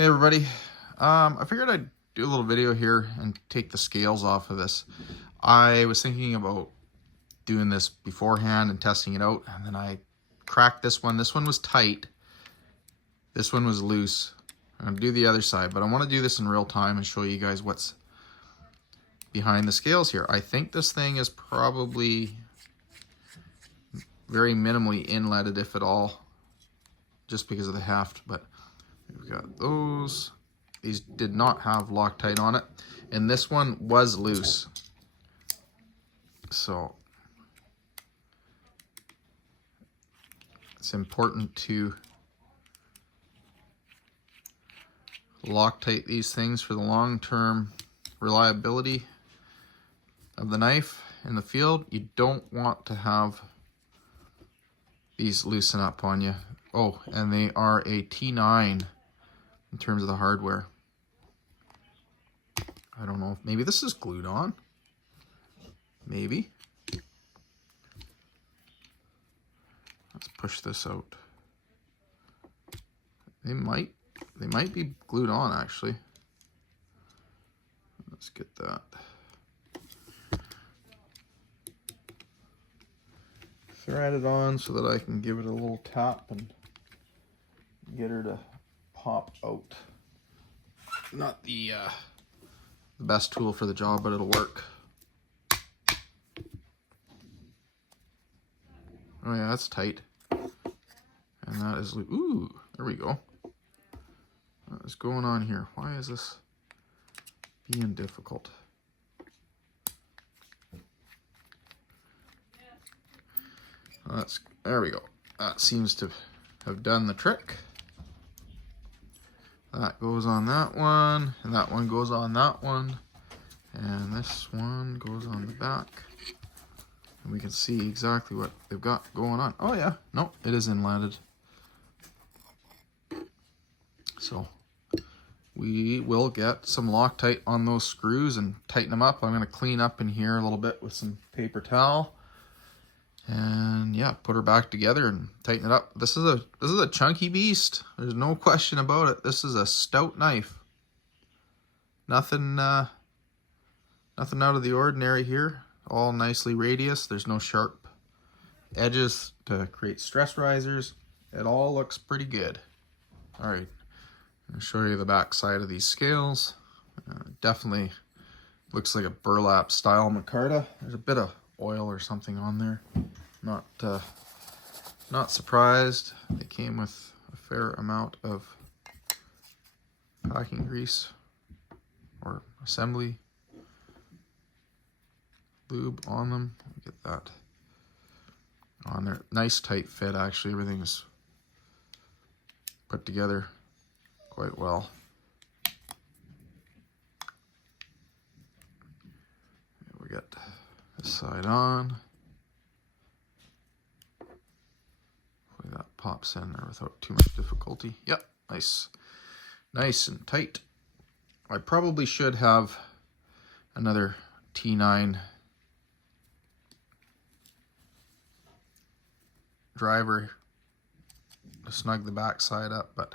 Hey everybody, I figured I'd do a little video here and take the scales off of this. I was thinking about doing this beforehand and testing it out, and then I cracked this one. This one was tight, this one was loose. I'm going to do the other side, but I want to do this in real time and show you guys what's behind the scales here. I think this thing is probably very minimally inletted, if at all, just because of the heft, but we've got those. These did not have Loctite on it, and this one was loose. So it's important to Loctite these things for the long-term reliability of the knife in the field. You don't want to have these loosen up on you. Oh, and they are a T9 in terms of the hardware. I don't know, maybe this is glued on. Maybe. Let's push this out. They might be glued on actually. Let's get that. Thread it on so that I can give it a little tap and get her to pop out. Not the best tool for the job, but it'll work. Oh yeah, that's tight. And that is, ooh, there we go. What is going on here? Why is this being difficult? There we go. That seems to have done the trick. That goes on that one, and that one goes on that one, and this one goes on the back. And we can see exactly what they've got going on. Oh yeah, no, it is inletted. So we will get some Loctite on those screws and tighten them up. I'm going to clean up in here a little bit with some paper towel. And yeah, put her back together and tighten it up. This is a chunky beast. There's no question about it. This is a stout knife. Nothing out of the ordinary here. All nicely radius. There's no sharp edges to create stress risers. It all looks pretty good. All right, I'm gonna show you the back side of these scales. Definitely looks like a burlap style micarta. There's a bit of oil or something on there. Not surprised. They came with a fair amount of packing grease or assembly lube on them. Get that on there. Nice tight fit actually. Everything's put together quite well. We got this side on. Hopefully that pops in there without too much difficulty. Yep, nice and tight. I probably should have another T9 driver to snug the back side up, but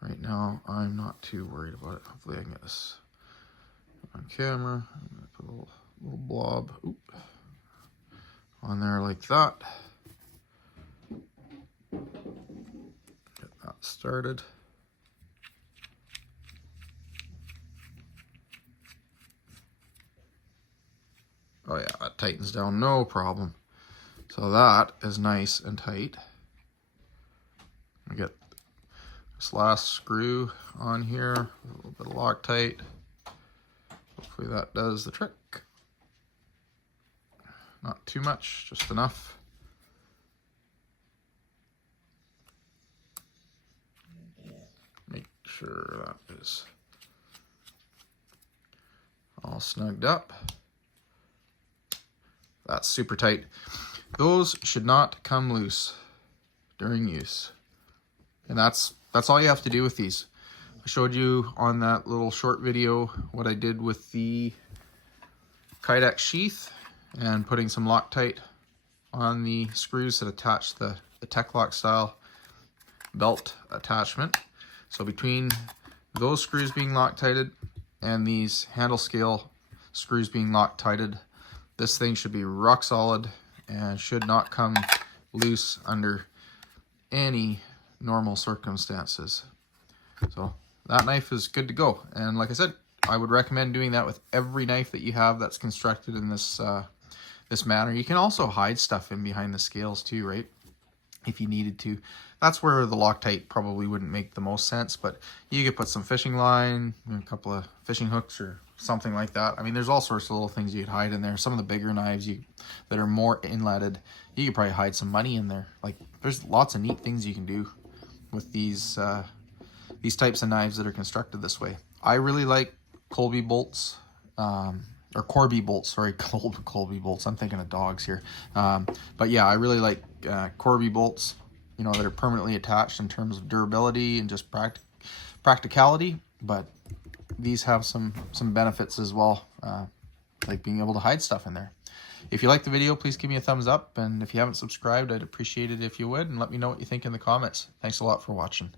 right now I'm not too worried about it. Hopefully I can get this on camera. I'm gonna put a little blob on there like that. Get that started. Oh yeah, that tightens down no problem. So that is nice and tight. I get this last screw on here, a little bit of Loctite. Hopefully that does the trick. Not too much, just enough. Make sure that is all snugged up. That's super tight. Those should not come loose during use. And that's all you have to do with these. I showed you on that little short video what I did with the Kydex sheath and putting some Loctite on the screws that attach the Tech Lock style belt attachment. So between those screws being Loctited and these handle scale screws being Loctited, this thing should be rock solid and should not come loose under any normal circumstances. So that knife is good to go. And like I said, I would recommend doing that with every knife that you have that's constructed in this this manner. You can also hide stuff in behind the scales too, right? If you needed to. That's where the Loctite probably wouldn't make the most sense, but you could put some fishing line, a couple of fishing hooks or something like that. I mean, there's all sorts of little things you could hide in there. Some of the bigger knives that are more inletted, you could probably hide some money in there. Like, there's lots of neat things you can do with these types of knives that are constructed this way. I really like Colby bolts, or Corby bolts, sorry, Colby bolts. I'm thinking of dogs here. But yeah, I really like Corby bolts, you know, that are permanently attached in terms of durability and just practicality. But these have some benefits as well, like being able to hide stuff in there. If you like the video, please give me a thumbs up. And if you haven't subscribed, I'd appreciate it if you would. And let me know what you think in the comments. Thanks a lot for watching.